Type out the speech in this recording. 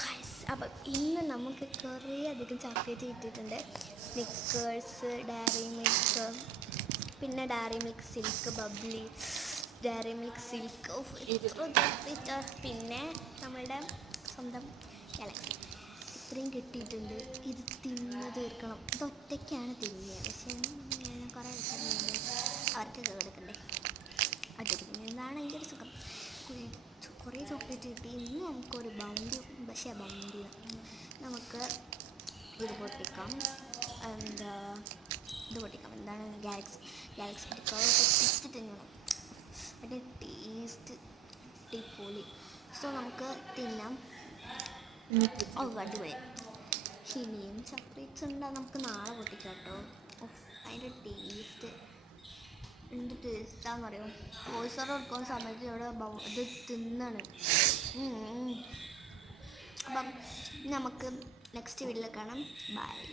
Guys, അപ്പം ഇന്ന് നമുക്ക് കുറേ അധികം ചോക്ലേറ്റ് കിട്ടിയിട്ടുണ്ട്. സ്നിക്കേഴ്സ്, ഡയറി മിൽക്ക്, പിന്നെ Dairy Milk Silk Bubbly, Dairy Milk Silk, chocolate, പിന്നെ നമ്മളുടെ സ്വന്തം ഗാലക്സി. ഇത്രയും കിട്ടിയിട്ടുണ്ട്. ഇത് തിന്ന് തീർക്കണം. ഇതൊറ്റയ്ക്കാണ് തിന്നുക, പക്ഷേ കുറേ ആൾക്കാരുണ്ട്, അവർക്കൊക്കെ കൊടുക്കണ്ടേ. ഒറ്റയ്ക്ക് എന്താണ് അതിൻ്റെ ഒരു സുഖം. കുറേ ചോക്ലേറ്റ് കിട്ടി. ഇന്ന് നമുക്കൊരു ബൗണ്ടി, പക്ഷേ ബൗണ്ടി നമുക്ക് ഇത് പൊട്ടിക്കാം. ഇത് പൊട്ടിക്കാം. എന്താണ് ഗാലക്സി പൊട്ടിച്ച് തിന്നണം. അതിൻ്റെ ടേസ്റ്റ് അടിപൊളി. സോ നമുക്ക് തിന്നാം. അടിപൊളി. ഇനിയും ചോക്ലേറ്റ്സ് ഉണ്ടാകും. നമുക്ക് നാളെ പൊട്ടിക്കാം കേട്ടോ. അതിൻ്റെ ടേസ്റ്റ് എന്ത് ടേസ്റ്റാന്ന് പറയുമോ. വോയിസ് ഓവർ കൊടുക്കുന്ന സമയത്ത് ഇവിടെ ഇത് തിന്നാണ്. അപ്പം നമുക്ക് നെക്സ്റ്റ് വീഡിയോയിൽ കാണാം. ബൈ.